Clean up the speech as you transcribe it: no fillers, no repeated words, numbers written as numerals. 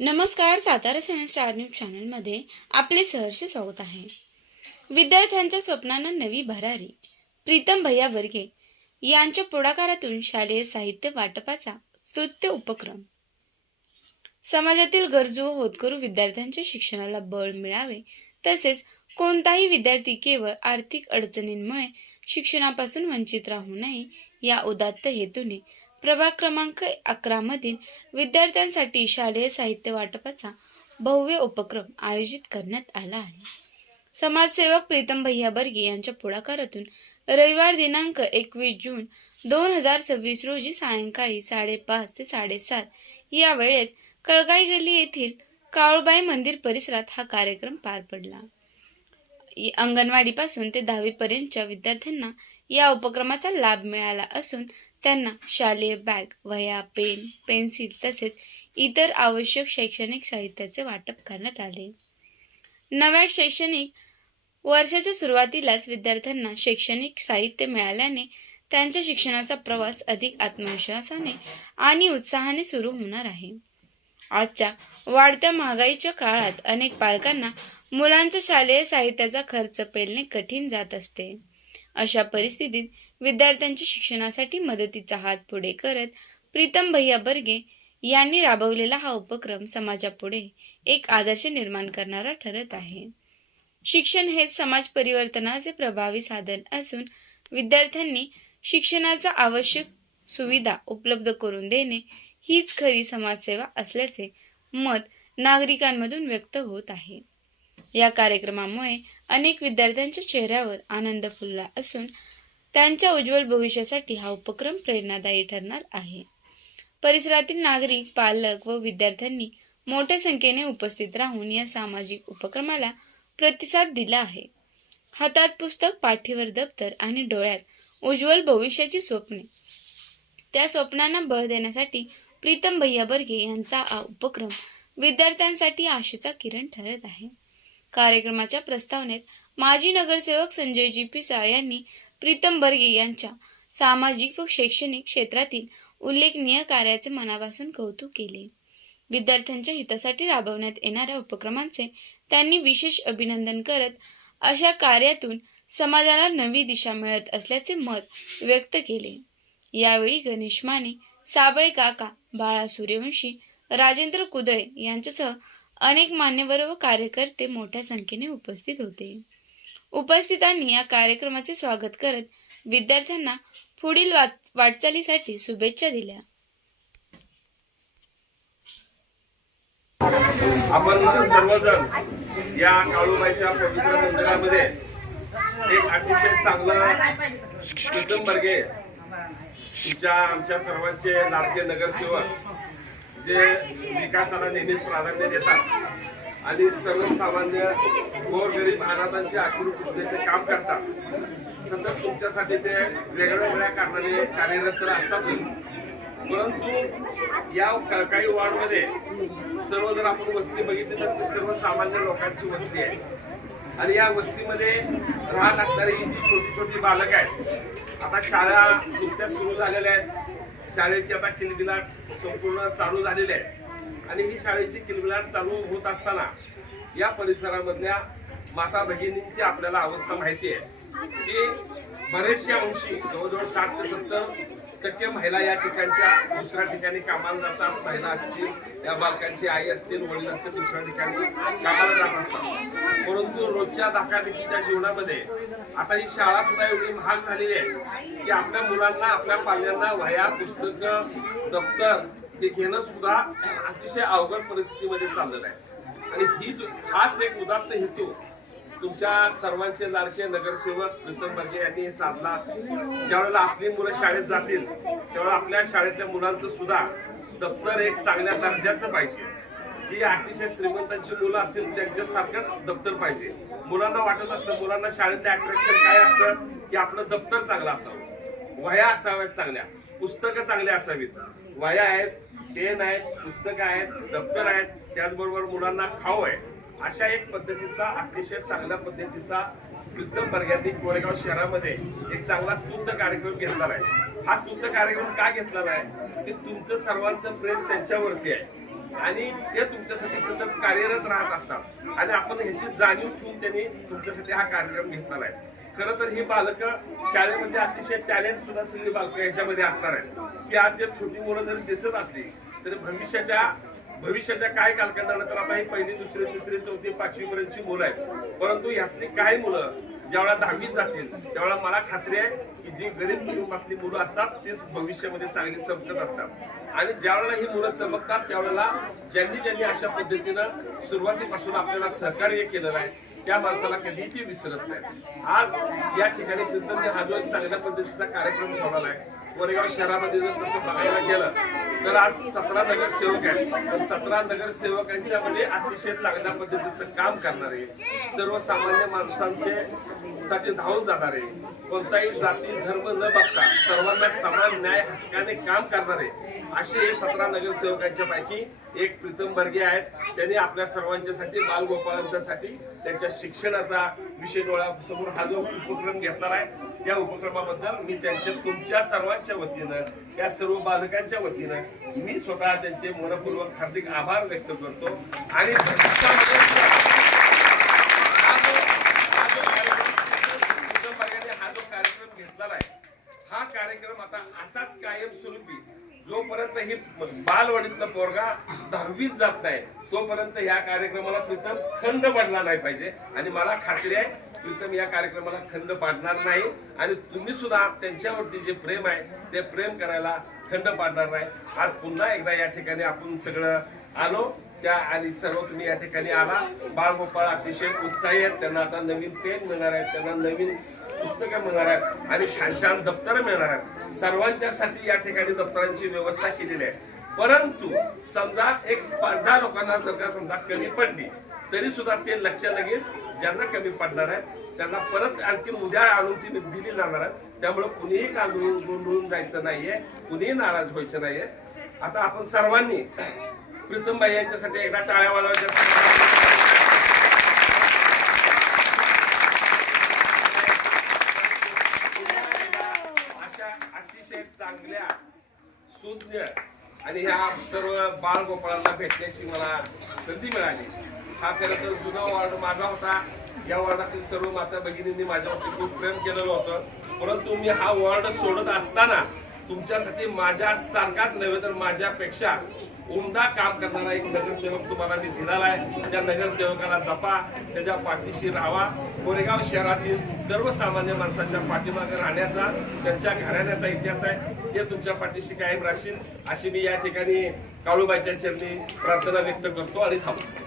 नमस्कार. Satara 7 star news चॅनलमध्ये आपले सहर्ष स्वागत आहे. विद्यार्थ्यांच्या स्वप्नांना नवी भरारी. प्रीतम भैया बर्गे यांच्या पुढाकारातून शालेय साहित्य वाटपाचा स्तुत्य उपक्रम. समाजातील गरजू व होतकरू विद्यार्थ्यांच्या शिक्षणाला बळ मिळावे, तसेच कोणताही विद्यार्थी केवळ आर्थिक अडचणींमुळे शिक्षणापासून वंचित राहू नये या उदात्त हेतूने प्रभाग क्रमांक 11 मधील विद्यार्थ्यांसाठी शालेय साहित्य वाटपाचा भव्य उपक्रम आयोजित करण्यात आला आहे. समाजसेवक प्रीतम भैया बर्गे यांच्या पुढाकारातून रविवार दिनांक 21 जून 2026 रोजी सायंकाळी 5:30 ते 7:30 या वेळेत कळगाई गल्ली येथील काळूबाई मंदिर परिसरात हा कार्यक्रम पार पडला. अंगणवाडीपासून ते 10वी पर्यंतच्या विद्यार्थ्यांना या उपक्रमाचा लाभ मिळाला असून त्यांना शालेय बॅग, वह्या, पेन, पेन्सिल तसेच इतर आवश्यक शैक्षणिक साहित्याचे वाटप करण्यात आले. नव्या शैक्षणिक वर्षाच्या सुरुवातीलाच विद्यार्थ्यांना शैक्षणिक साहित्य मिळाल्याने त्यांच्या शिक्षणाचा प्रवास अधिक आत्मविश्वासाने आणि उत्साहाने सुरू होणार आहे. आजच्या वाढत्या महागाईच्या काळात अनेक पालकांना मुलांच्या शालेय साहित्याचा खर्च पेलणे कठीण जात असते. अशा परिस्थितीत विद्यार्थ्यांच्या शिक्षणासाठी मदतीचा हात पुढे करत प्रीतम भैया बर्गे यांनी राबवलेला हा उपक्रम समाजापुढे एक आदर्श निर्माण करणारा ठरत आहे. शिक्षण हे समाज परिवर्तनाचे प्रभावी साधन असून विद्यार्थ्यांनी शिक्षणाचा आवश्यक सुविधा उपलब्ध करून देणे हीच खरी समाजसेवा असल्याचे मत नागरिकांमधून व्यक्त होत आहे. या कार्यक्रमामुळे अनेक विद्यार्थ्यांच्या चेहऱ्यावर आनंद फुलला असून त्यांच्या उज्ज्वल भविष्यासाठी हा उपक्रम प्रेरणादायी ठरणार आहे. परिसरातील नागरिक, पालक व विद्यार्थ्यांनी मोठ्या संख्येने उपस्थित राहून या सामाजिक उपक्रमाला प्रतिसाद दिला आहे. हातात पुस्तक, पाठीवर दप्तर आणि डोळ्यात उज्ज्वल भविष्याची स्वप्ने. त्या स्वप्नांना बळ देण्यासाठी प्रीतम भैया बर्गे यांचा हा उपक्रम विद्यार्थ्यांसाठी आशेचा किरण ठरत आहे. कार्यक्रमाच्या प्रस्तावनेत माजी नगरसेवक संजय जी पिसाळ यांनी प्रीतम बर्गे यांच्या सामाजिक व शैक्षणिक क्षेत्रातील उल्लेखनीय कार्याचे मनापासून कौतुक केले. विद्यार्थ्यांच्या हितासाठी राबवण्यात येणाऱ्या उपक्रमांचे त्यांनी विशेष अभिनंदन करत अशा कार्यातून समाजाला नवी दिशा मिळत असल्याचे मत व्यक्त केले. यावेळी गणेश माने, साबळे काका, बाळा सूर्यवंशी, राजेंद्र कुदळे यांच्यासह अनेक मान्यवर व कार्यकर्ते मोठ्या संख्येने उपस्थित होते. उपस्थितांनी या कार्यक्रमाचे स्वागत करत विद्यार्थ्यांना पुढील वाटचालीसाठी शुभेच्छा दिल्या. आपण सर्वजण या काळूबाईच्या पवित्र मंदिरामध्ये एक अतिशय चांगलं प्रीतम बर्गे आमच्या सर्वांचे लाडके नगरसेवक जे विकासाला नेहमीच प्राधान्य देतात आणि सर्वसामान्य गोरगरीब अनाथांचे अश्रू पुसण्याचे काम करतात. सतत तुमच्यासाठी ते वेगळ्या कारणाने कार्यरत असतातच, परंतु या कळकाई वॉर्डमध्ये सर्व जर आपण वस्ती बघितली तर ती सर्वसामान्य लोकांची वस्ती आहे आणि या वस्तीमध्ये राहत असणारी जी छोटी छोटी बालक आहेत. आता शाळा नुकत्याच सुरू झालेल्या आहेत. शाळेची आता किलबिलाट संपूर्ण चालू झालेली आहे आणि ही शाळेची किलबिलाट चालू होत असताना या परिसरामधल्या माता भगिनींची आपल्याला अवस्था माहिती आहे की बरेचशा अंशी जवळजवळ 60 ते 70% महिला या ठिकाणच्या दुसऱ्या ठिकाणी कामाला जातात. महिला असतील, या बालकांची आई असतील, वडील असतील, दुसऱ्या ठिकाणी कामाला जात असतात. परंतु रोजच्या धकाधकीच्या जीवनामध्ये आता ही शाळा सुद्धा एवढी महाग झालेली आहे की आपल्या मुलांना, आपल्या पाल्यांना वह्या, पुस्तकं, दप्तर हे घेणं सुद्धा अतिशय अवघड परिस्थितीमध्ये चाललेलं आहे. आणि हाच एक उदात्त हेतू तुमच्या सर्वांचे लाडके नगरसेवक प्रीतम बर्गे यांनी हे साधला. ज्यावेळेला आपली मुलं शाळेत जातील त्यावेळेला आपल्या शाळेतल्या मुलांचं सुद्धा दप्तर एक चांगल्या दर्जाचं पाहिजे. जी अतिशय श्रीमंतांची मुलं असतील त्यांच्यासारखंच दप्तर पाहिजे. मुलांना वाटत असतं, मुलांना शाळेतलं अट्रॅक्शन काय असतं की आपलं दप्तर चांगलं असावं, वह्या असाव्यात चांगल्या, पुस्तकं चांगली असावीत. वह्या आहेत, पेन आहेत, पुस्तकं आहेत, दप्तर आहेत, त्याचबरोबर मुलांना खाऊ आहे. अशा एक पद्धतीचा अतिशय चांगल्या पद्धतीचा प्रीतम बर्ग्यांनी कोरेगाव शहरामध्ये एक चांगला स्तुत्य कार्यक्रम घेतला आहे. हा स्तुत्य कार्यक्रम का घेतलेला आहे की तुमचं सर्वांचं प्रेम त्यांच्यावरती आहे. आणि ते तुमच्यासाठी सतत कार्यरत राहत असतात आणि आपण ह्याची जाणीव ठेवून त्यांनी तुमच्यासाठी हा कार्यक्रम घेतलेला आहे. खरं तर ही बालकं शाळेमध्ये अतिशय टॅलेंट सुद्धा सगळी बालकं याच्यामध्ये असणार आहेत की आज जर छोटी मुलं जरी दिसत असली तरी भविष्याच्या काय कालखंडानंतर आता ही पहिली दुसरी तिसरी चौथी पाचवी पर्यंतची मुलं आहेत, परंतु यातली काही मुलं ज्यावेळेला 10वीत जातील त्यावेळेला मला खात्री आहे की जी गरीब कुटुंबातली मुलं असतात तीच भविष्यामध्ये चांगली चमकत असतात आणि ज्यावेळेला ही मुलं चमकतात त्यावेळेला ज्यांनी अशा पद्धतीनं सुरुवातीपासून आपल्याला सहकार्य केलेलं आहे त्या माणसाला कधीही ती विसरत नाही. आज या ठिकाणी प्रीतमने हा जो एक चांगल्या पद्धतीचा कार्यक्रम ठेवलेला आहे. कोरेगाव शहरामध्ये जर तसं बघायला गेलं तर आज 17 नगरसेवक आहेत, तर 17 नगरसेवकांच्या मध्ये अतिशय चांगल्या पद्धतीचं काम करणारे, सर्वसामान्य माणसांचे धावून जाणारे, कोणताही जाती धर्म न बघता सर्वांना समान न्याय हक्काने काम करणारे असे हे 17 नगरसेवकांच्या पैकी एक प्रीतम बर्गे आहेत. त्यांनी आपल्या सर्वांच्यासाठी बालगोपाळांच्यासाठी त्यांच्या शिक्षणाचा विषय डोळ्यासमोर हा जो उपक्रम घेतला आहे त्या उपक्रमाबद्दल मी तुमच्या सर्वांच्या वतीनं त्या सर्व बालकांच्या वतीनं मी स्वतः त्यांचे मनपूर्वक हार्दिक आभार व्यक्त करतो आणि हा जो कार्यक्रम घेतलेला आहे हा कार्यक्रम आता असाच कायमस्वरूपी जोपर्यंत ही बालवाडीतला पोरगा 10वीत जात नाही तोपर्यंत या कार्यक्रमाला प्रीतम खंड पडला नाही पाहिजे आणि मला खात्री आहे प्रीतम या कार्यक्रमाला खंड पाडणार नाही आणि तुम्ही सुद्धा त्यांच्यावरती जे प्रेम आहे ते प्रेम करायला खंड पाडणार नाही. आज पुन्हा एकदा या ठिकाणी आपण सगळं आलो त्या आणि सर्व तुम्ही या ठिकाणी आला. बाळगोपाळ अतिशय उत्साही आहेत, त्यांना आता नवीन पेन मिळणार आहेत, त्यांना नवीन पुस्तकं मिळणार आहेत आणि छान छान दप्तरं मिळणार आहेत. सर्वांच्यासाठी या ठिकाणी दप्तरांची व्यवस्था केलेली आहे. परंतु समजा एक 10 लोकांना जर का समजा कमी पडली तरी सुद्धा ते लक्ष लगेच ज्यांना कमी पडणार आहेत त्यांना परत आणखी उद्या आणून ती दिली जाणार आहेत. त्यामुळे कुणीही गोंधळून जायचं नाहीये, कुणीही नाराज व्हायचं नाहीये. आता आपण सर्वांनी प्रीतमबाई यांच्यासाठी एकदा टाळ्या वाजवायच्या. अशा अतिशय चांगल्या सुज्ञ आणि ह्या सर्व बाळगोपाळांना भेटण्याची मला संधी मिळाली. हा खरं तर जुना वॉर्ड माझा होता. या वॉर्डातील सर्व माता भगिनींनी माझ्यावरती खूप प्रेम केलेलं होतं, परंतु मी हा वॉर्ड सोडत असताना तुमच्यासाठी माझ्या सारखाच नव्हे तर माझ्यापेक्षा उमदा काम करणारा एक नगरसेवक तुम्हाला मी दिलेला आहे. त्या नगरसेवकाला जपा, त्याच्या पाठीशी राहावा. कोरेगाव शहरातील सर्वसामान्य माणसाच्या पाठीमागे राहण्याचा त्यांच्या घराण्याचा इतिहास आहे. ते तुमच्या पाठीशी कायम राहतील अशी मी या ठिकाणी काळूबाईच्या चरणी प्रार्थना व्यक्त करतो आणि थांबतो.